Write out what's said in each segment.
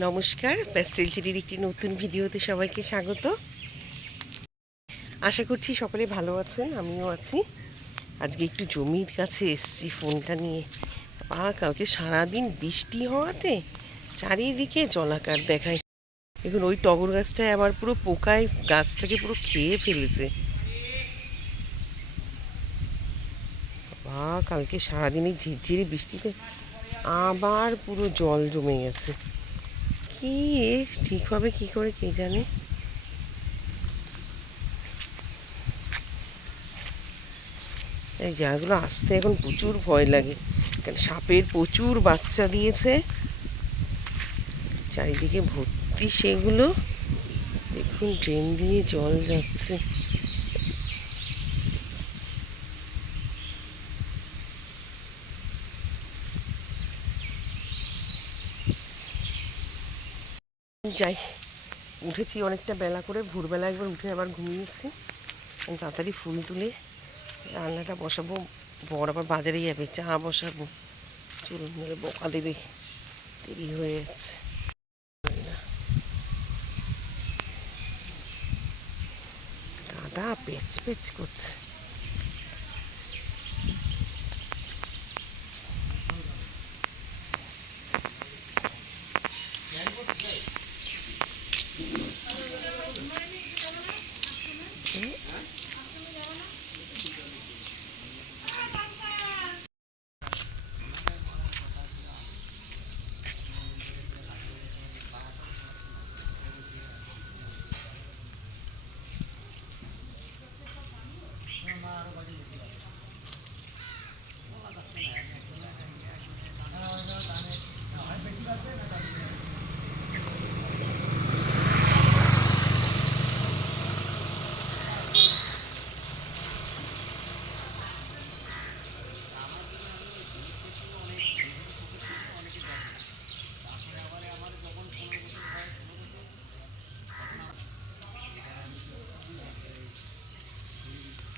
নমস্কার, প্যাস্টেল চিরির একটি নতুন ভিডিওতে সবাইকে স্বাগত। আশা করছি সকলে ভালো আছেন, আমিও আছি। আজকে একটু জমির কাছে এসেছি ফোনটা নিয়ে। কালকে সারাদিন বৃষ্টি হওয়াতে চারিদিকে জলাকার দেখায়। এখন ওই টগর গাছটায় আবার পুরো পোকায় গাছটাকে পুরো খেয়ে ফেলেছে। কালকে সারাদিনই ঝিরঝিরি বৃষ্টিতে আবার পুরো জল জমে গেছে। কি ঠিক হবে কি করে কে জানে। এই জায়গাগুলো আসতে এখন প্রচুর ভয় লাগে, কারণ সাপের প্রচুর বাচ্চা দিয়েছে, চারিদিকে ভর্তি সেগুলো। দেখুন ড্রেন দিয়ে জল যাচ্ছে। যাই, উঠেছি অনেকটা বেলা করে, ভোরবেলা একবার উঠে আবার ঘুমিয়েছি। তাড়াতাড়ি ফুল তুলে রান্নাটা বসাবো। বর আবার বাজারে যাবে, চা বসাবো। চলুন, মেরে বকা দেবে, দেরি হয়ে যাচ্ছে। কাদা পেচ পেচ করছে।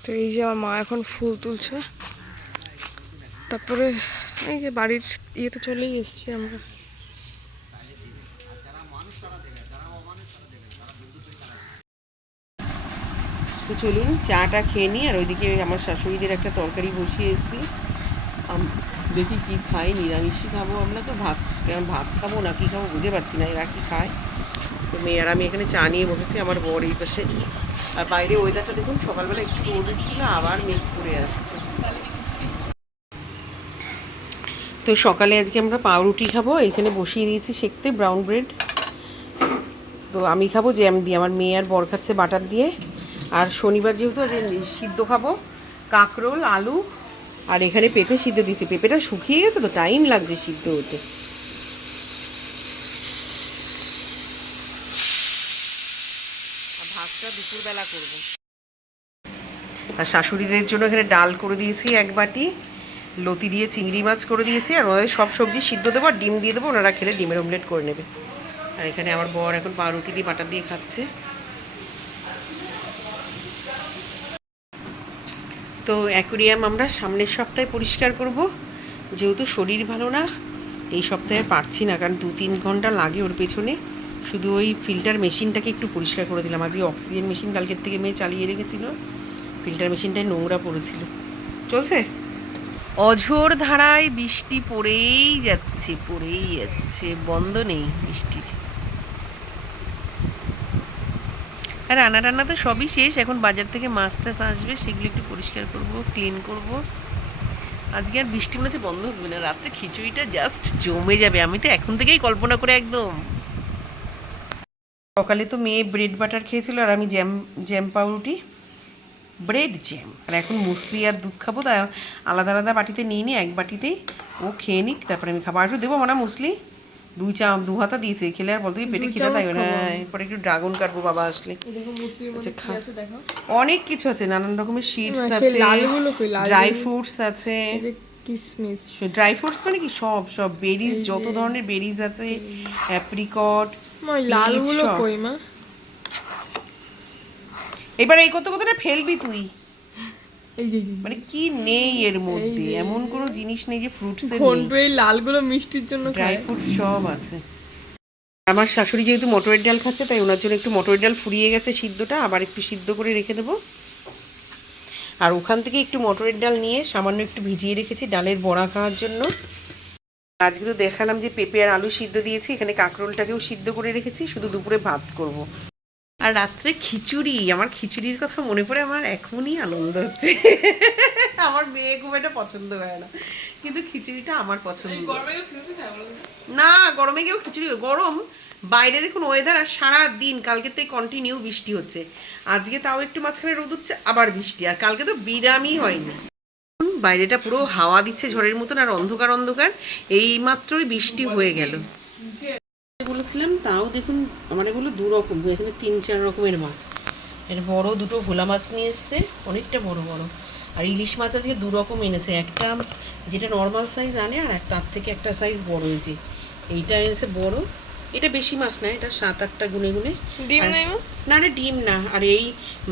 তো এই যে আমার মা এখন ফুল তুলছে, তারপরে এই যে বাড়ির ইয়েতে চলেই এসেছি আমরা। তো চলুন চাটা খেয়ে নিই, আর ওইদিকে আমার শাশুড়িদের একটা তরকারি বসিয়ে এসেছি। দেখি কি খাই, নিরামিষই খাবো আমরা তো। ভাত খাবো না কি খাবো বুঝে পাচ্ছি না, এরা কি খায়। তো মেয়ে আর আমি এখানে চা নিয়ে বসেছি, আমার বর এই পাশে। আর বাইরে ওয়েদারটা দেখুন, সকালবেলা একটু রোদ উঠছিল, আবার মেঘ করে আসছে। তো সকালে আজকে আমরা পাউরুটি খাবো, এখানে বসিয়ে দিয়েছি সেঁকতে ব্রাউন ব্রেড। তো আমি খাবো জ্যাম দিয়ে, আমার মেয়ে আর বর খাচ্ছে বাটার দিয়ে। আর শনিবার যেহেতু আজ সিদ্ধ খাবো, কাঁকরোল আলু আর এখানে পেঁপে সিদ্ধ দিয়েছি। পেঁপেটা শুকিয়ে গেছে তো, টাইম লাগছে সিদ্ধ হতে। আর ভাতটা দুপুরবেলা করবো। আর শাশুড়িদের জন্য এখানে ডাল করে দিয়েছি এক বাটি, লতি দিয়ে চিংড়ি মাছ করে দিয়েছি, আর ওদের সব সবজি সিদ্ধ দেবো আর ডিম দিয়ে দেবো, ওনারা খেলে ডিমের অমলেট করে নেবে। আর এখানে আমার বর এখন পাউরুটি দিয়ে বাটার দিয়ে খাচ্ছে। তো অ্যাকুরিয়াম আমরা সামনের সপ্তাহে পরিষ্কার করব, যেহেতু শরীর ভালো না এই সপ্তাহে পারছি না, কারণ 2-3 ঘন্টা লাগে ওর পেছনে। শুধু ওই ফিল্টার মেশিনটাকে একটু পরিষ্কার করে দিলাম। আজকে অক্সিজেন মেশিন কালকের থেকে মেয়ে চালিয়ে রেখেছিল, ফিল্টার মেশিনটায় নোংরা পড়েছিল। চলছে অঝোর ধারায় বৃষ্টি পড়েই যাচ্ছে, বন্ধ নেই বৃষ্টির। আর রান্না টান্না তো সবই শেষ, এখন বাজার থেকে মাছ টাছ আসবে, সেগুলো একটু পরিষ্কার করব, ক্লিন করব। আজকে আর বৃষ্টি মনে হচ্ছে বন্ধ হবে না, রাত্রে খিচুড়িটা জাস্ট জমে যাবে। আমি তো এখন থেকেই কল্পনা করে একদম। সকালে তো মেয়ে ব্রেড বাটার খেয়েছিল, আর আমি জ্যাম জ্যাম পাউরুটি ব্রেড জ্যাম। আর এখন মুসলি আর দুধ খাবো, তাই আলাদা আলাদা বাটিতে নিয়ে নিই, এক বাটিতেই ও খেয়ে নিক, তারপরে আমি খাবো। আর একটু দেবো না মুসলি, 2 হাতা দিয়েছে, খেলে আর বলতে পেটে খিদে তাই না। এরপরে একটু ড্রাগন কাটবো বাবা আসলে। অনেক কিছু আছে, নানান রকমের সিডস আছে, ড্রাই ফ্রুটস আছে। কিসমিস, ড্রাই ফ্রুটস মানে কি সব সব বেরিজ, যত ধরনের বেরিজ আছে, অ্যাপ্রিকট, লালগুলো কই মা? এবার এই কত কতটা ফেলবি তুই? মানে কি নেই এর মধ্যে, এমন কোনো জিনিস নেই যে ফ্রুটস এর নেই। এই লালগুলো মিষ্টির জন্য, ড্রাই ফ্রুটস সব আছে। আমার শাশুড়ি যেহেতু মটরের ডাল খাচ্ছে, তাই ওনার জন্য একটু মটরের ডাল ফুরিয়ে গেছে সিদ্ধটা, আবার একটু সিদ্ধ করে রেখে দেবো। আর ওখান থেকে একটু মটরের ডাল নিয়ে সামান্য একটু ভিজিয়ে রেখেছি ডালের বড়া খাওয়ার জন্য। আজকে তো দেখালাম যে পেঁপে আর আলু সিদ্ধ দিয়েছি, এখানে কাঁকরোলটাকেও সিদ্ধ করে রেখেছি, শুধু দুপুরে ভাত করব। আর রাত্রে খিচুড়ি, আমার খিচুড়ির কথা মনে পড়ে আমার এখনই আনন্দ হচ্ছে। আমার মেয়ে খুব এটা পছন্দ হয় না, কিন্তু খিচুড়িটা আমার পছন্দ। না, গরমে গিয়েও খিচুড়ি, গরম বাইরে দেখুন ওয়েদার, আর সারা দিন কালকে তো কন্টিনিউ বৃষ্টি হচ্ছে, আজকে তাও একটু মাঝখানে রোদ উঠছে আবার বৃষ্টি, আর কালকে তো বিরামই হয়নি। বাইরেটা পুরো হাওয়া দিচ্ছে ঝড়ের মতন, আর অন্ধকার অন্ধকার, এই মাত্রই বৃষ্টি হয়ে গেল। বলেছিলাম তাও দেখুন আমার এগুলো দু রকম, এখানে 3-4 রকমের মাছ। এর বড় দুটো ভোলা মাছ নিয়ে এসছে, অনেকটা বড় বড়। আর ইলিশ মাছ আজকে 2 রকম এনেছে, একটা যেটা নর্মাল সাইজ আনে, আর তার থেকে একটা সাইজ বড়, এই যে এইটা এনেছে বড়। এটা বেশি মাছ না, এটা 7-8টা গুনে গুনে। না না, ডিম না। আর এই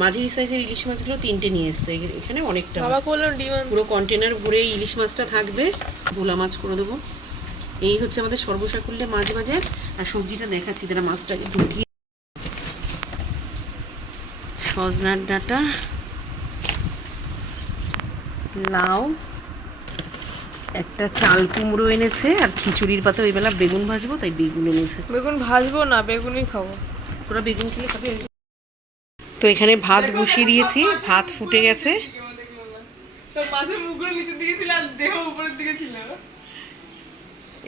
মাঝারি সাইজের ইলিশ মাছগুলো 3টে নিয়ে এসছে, এখানে অনেকটা পুরো কন্টেনার ভরে ইলিশ মাছটা থাকবে, ভোলা মাছ করে দেবো। এই হচ্ছে আমাদের সর্বসাকুল্যে মাছ বাজার। আর সবজিটা দেখাচ্ছি, তারা মাছটাকে ঢুকিয়ে, সজনার ডাঁটা, লাউ, একটা চাল কুমড়ো এনেছে, আর খিচুড়ির পাতা ওই বেলা বেগুন ভাজবো, তাই বেগুন এনেছে। বেগুন ভাজবো না, বেগুনই খাবো। তোরা বেগুন খেলে খাবে? তো এখানে ভাত বসিয়ে দিয়েছি, ভাত ফুটে গেছে।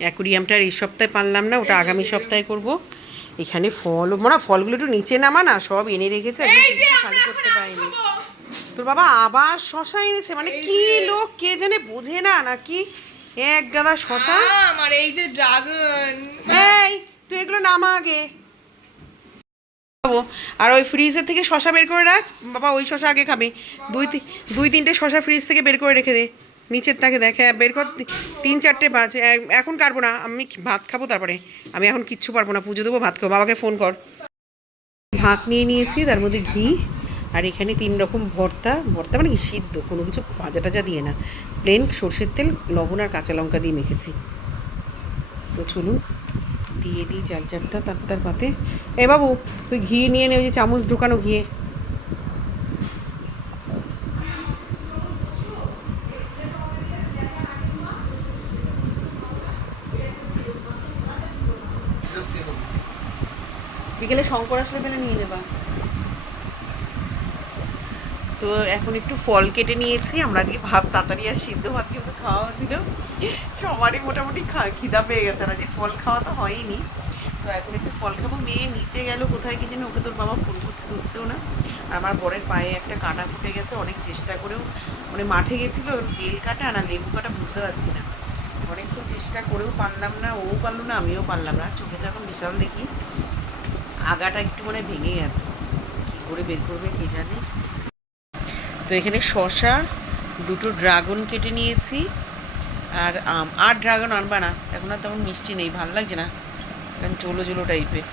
অ্যাকুরিয়ামটা এই সপ্তাহে পারলাম না, ওটা আগামী সপ্তাহে করব। এখানে ফল, মোনা ফলগুলো একটু নিচে নামা না, সব এনে রেখেছে, খালি করতে পারিনি। তোর বাবা আবার শশা এনেছে, মানে কি লোক কে জানে, বোঝে না নাকি এক গাদা শশা। আমার এই যে ড্রাগন, এই তুই এগুলো নামা আগে। আর ওই ফ্রিজের থেকে শশা বের করে রাখ বাবা, ওই শশা আগে খাবি। 2-3টে শশা ফ্রিজ থেকে বের করে রেখে দে, নিচের তাকে দেখ, হ্যাঁ বের কর। 3-4টে বাজ, এখন কাটবো না, আমি ভাত খাবো, তারপরে আমি এখন কিচ্ছু পারবো না, পুজো দেবো, ভাত খাবো। বাবাকে ফোন কর। ভাত নিয়ে নিয়েছি, তার মধ্যে ঘি, আর এখানে 3 রকম ভর্তা। ভর্তা মানে কি, সিদ্ধ, কোনো কিছু ভাজা টাজা দিয়ে না, প্লেন সর্ষের তেল, লবণ আর কাঁচা লঙ্কা দিয়ে মেখেছি। তো চলুন দিয়ে দিই 4-4টা তার পাতে। এ বাবু তুই ঘি নিয়ে নে, ওই যে চামচ ঢুকানো ঘিয়ে। বিকেলে শঙ্কর আসলে তাহলে নিয়ে নেবা। তো এখন একটু ফল কেটে নিয়েছি, আমরা আজকে ভাত তাড়াতাড়ি আর সিদ্ধ ভাত যেহেতু খাওয়া হচ্ছিল, সবারই মোটামুটি খিদা পেয়ে গেছে, আর আজকে ফল খাওয়া তো হয়নি। তো এখন একটু ফল খাবো। মেয়ে নিচে গেল কোথায় কি জানি, ওকে তোর বাবা ফোন করছে, ধরছেও না। আর আমার বরের পায়ে একটা কাঁটা ফুটে গেছে, অনেক চেষ্টা করেও, মানে মাঠে গেছিলো, বেল কাটা না লেবু কাটা বুঝতে পারছি না, অনেকক্ষণ চেষ্টা করেও পারলাম না, ও পারলো না, আমিও পারলাম না। চোখে তো এখন বিশাল দেখি আগাটা একটু মানে ভেঙে গেছে, কী করে বের করবে কে জানে। তো এখানে শসা, 2টো ড্রাগন কেটে নিয়েছি, আর আম। আর ড্রাগন আনবা না, এখন আর তেমন মিষ্টি নেই, ভালো লাগছে না, কারণ জলো জলো টাইপের।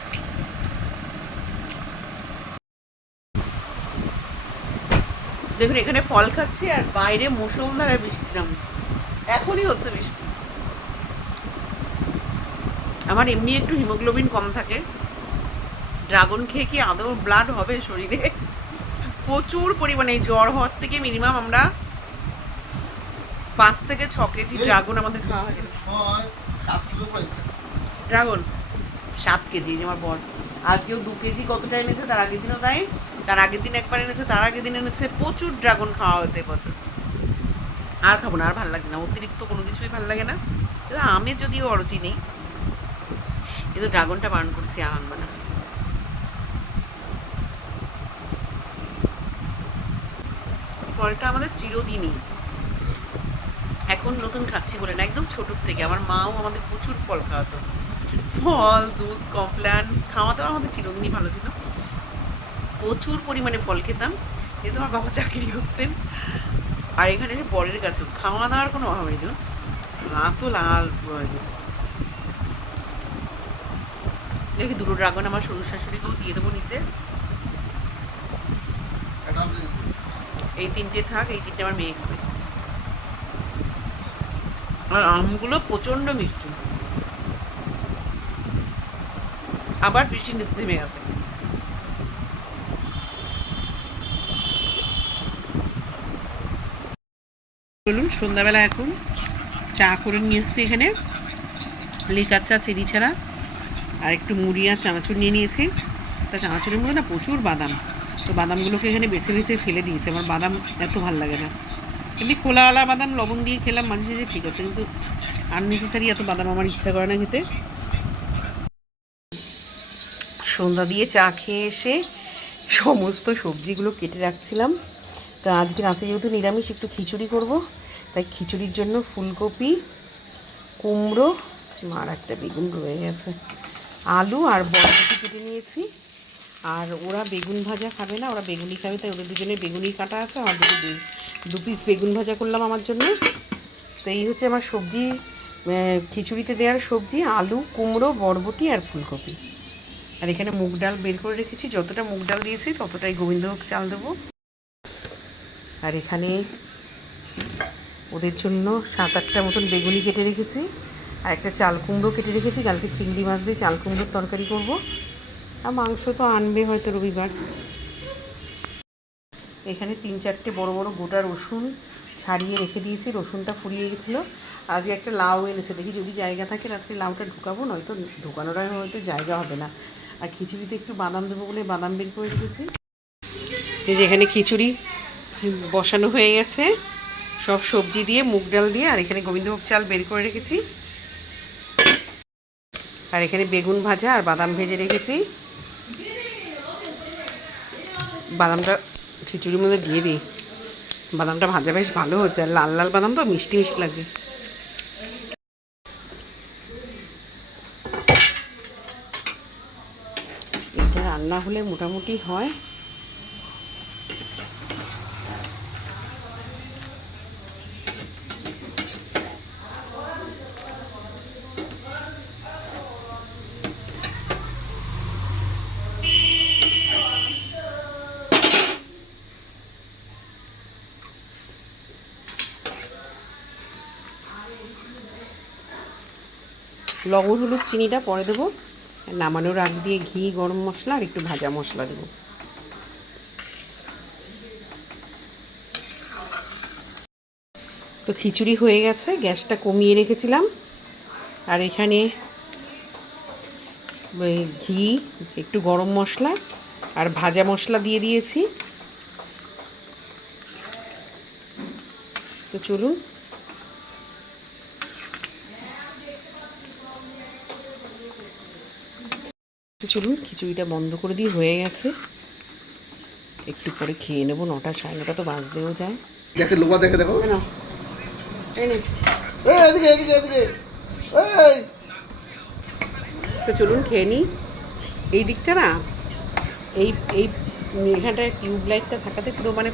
দেখুন এখানে ফল খাচ্ছি, আর বাইরে মুষলধারে বৃষ্টি নাম, এখনই হচ্ছে বৃষ্টি। আমার এমনি একটু হিমোগ্লোবিন কম থাকে, ড্রাগন খেয়ে কি আদৌ ব্লাড হবে শরীরে? প্রচুর পরিমাণে, জ্বর হওয়ার থেকে মিনিমাম আমরা 5 থেকে 6 কেজি ড্রাগন আমাদের খাওয়া হয়। ড্রাগন 7 কেজি, আমার বর আজকেও 2 কেজি কতটা এনেছে, তার আগের দিনও তাই, তার আগের দিন একবার এনেছে, তার আগের দিন এনেছে, প্রচুর ড্রাগন খাওয়া হয়েছে এবছর। আর খাবো না, আর ভালো লাগছে না, অতিরিক্ত কোনো কিছুই ভালো লাগে না। আমের যদিও অরুচি নেই, কিন্তু ড্রাগনটা বারণ করছি, আর আনবো না। ফলটা আমাদের চিরদিনই, এখন নতুন খাচ্ছি বলে না, একদম ছোটোর থেকে আমার মাও আমাদের প্রচুর ফল খাওয়াতো, ফল, দুধ, কমপ্লান খাওয়া দাওয়া আমাদের চিরদিনই ভালো ছিল, প্রচুর পরিমাণে ফল খেতাম, যেহেতু আমার বাবা চাকরি করতেন। আর এখানে যে বরের কাছেও খাওয়া দাওয়ার কোনো অভাব নেই, এত লাল দেখি। 2টো ড্রাগন আমার শ্বশুর শাশুড়িকেও দিয়ে দেবো নিচে, এই 3টে থাক, এই 3টে আমার মেয়ে খাবে। আর আমগুলো প্রচণ্ড মিষ্টি। আবার বৃষ্টি নেমে গেছে। চলুন সন্ধ্যাবেলা এখন চা করে নিয়ে এসেছি এখানে, লিকার চা চেরি ছাড়া, আর একটু মুড়ি আর চানাচুর নিয়ে নিয়েছি। তা চানাচুরের মধ্যে না প্রচুর বাদাম, তো বাদামগুলোকে এখানে বেছে বেছে ফেলে দিয়েছে। আমার বাদাম এত ভালো লাগে না, এমনি খোলাওয়ালা বাদাম লবণ দিয়ে খেলাম মাঝে সাঝে ঠিক আছে, কিন্তু আননেসেসারি এত বাদাম আমার ইচ্ছা করে না খেতে। সন্ধ্যা দিয়ে চা খেয়ে এসে সমস্ত সবজিগুলো কেটে রাখছিলাম। তো আজকে রাতে যেহেতু নিরামিষ, একটু খিচুড়ি করব, তাই খিচুড়ির জন্য ফুলকপি, কুমড়ো, আর একটা বেগুন রয়ে গেছে, আলু আর বরবটি কেটে নিয়েছি। আর ওরা বেগুন ভাজা খাবে না, ওরা বেগুনি খাবে, তাই ওদের দুজনে বেগুনি কাটা আছে। আমার দু পিস বেগুন ভাজা করলাম আমার জন্য। তো এই হচ্ছে আমার সবজি, খিচুড়িতে দেওয়ার সবজি: আলু, কুমড়ো, বরবটি আর ফুলকপি। আর এখানে মুগ ডাল বের করে রেখেছি, যতটা মুগ ডাল দিয়েছি ততটাই গোবিন্দভোগ চাল দেবো। আর এখানে ওদের জন্য 7-8টা মতন বেগুনি কেটে রেখেছি, আর একটা চাল কুমড়ো কেটে রেখেছি। কালকে চিংড়ি মাছ দিয়ে চাল কুমড়োর তরকারি করব, আর মাংস তো আনবে হয়তো রবিবার। এখানে 3-4টে বড় বড় গোটা রসুন ছাড়িয়ে রেখে দিয়েছি, রসুনটা ফুরিয়ে গেছিলো। আজকে একটা লাউ এনেছে, দেখি যদি জায়গা থাকে রাত্রে লাউটা ঢুকাবো, নয়তো ঢুকানোর আগে হয়তো জায়গা হবে না। আর খিচুড়িতে একটু বাদাম দেবো বলে বাদাম বের করে রেখেছি। এই যে এখানে খিচুড়ি বসানো হয়ে গেছে, সব সবজি দিয়ে, মুগ ডাল দিয়ে, আর এখানে গোবিন্দভোগ চাল বের করে রেখেছি। আর এখানে বেগুন ভাজা আর বাদাম ভেজে রেখেছি। বাদামটা খিচুড়ির মধ্যে দিয়ে দিই, বাদামটা ভাজা বেশ ভালো হচ্ছে, আর লাল লাল বাদাম তো মিষ্টি মিষ্টি লাগছে। এটা রান্না হলে মোটামুটি হয়। লবণ, হলুদ, চিনিটা পরে দেবো। নামানোর আগ দিয়ে ঘি, গরম মশলা আর একটু ভাজা মশলা দেবো। তো খিচুড়ি হয়ে গেছে, গ্যাসটা কমিয়ে রেখেছিলাম। আর এখানে ঘি, একটু গরম মশলা আর ভাজা মশলা দিয়ে দিয়েছি। তো চলুন খিচুড়িটা বন্ধ করে দিয়ে হয়ে গেছে, একটু পরে খেয়ে নেবো। 9টা 9:30 তো বাজতেও যায়। দেখে লোবা দেখে দেখো না এই নে। এদিকে এদিকে এদিকে তো চলুন খেয়ে নিই। এই দিকটা না, এই এই এখানটায় টিউব লাইটটা থাকাতে পুরো মানে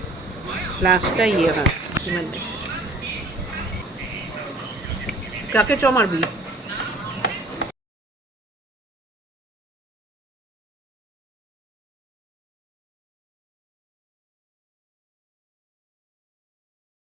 ফ্ল্যাশটা ইয়ে হয়, কি মানে কাকে চ মারবি।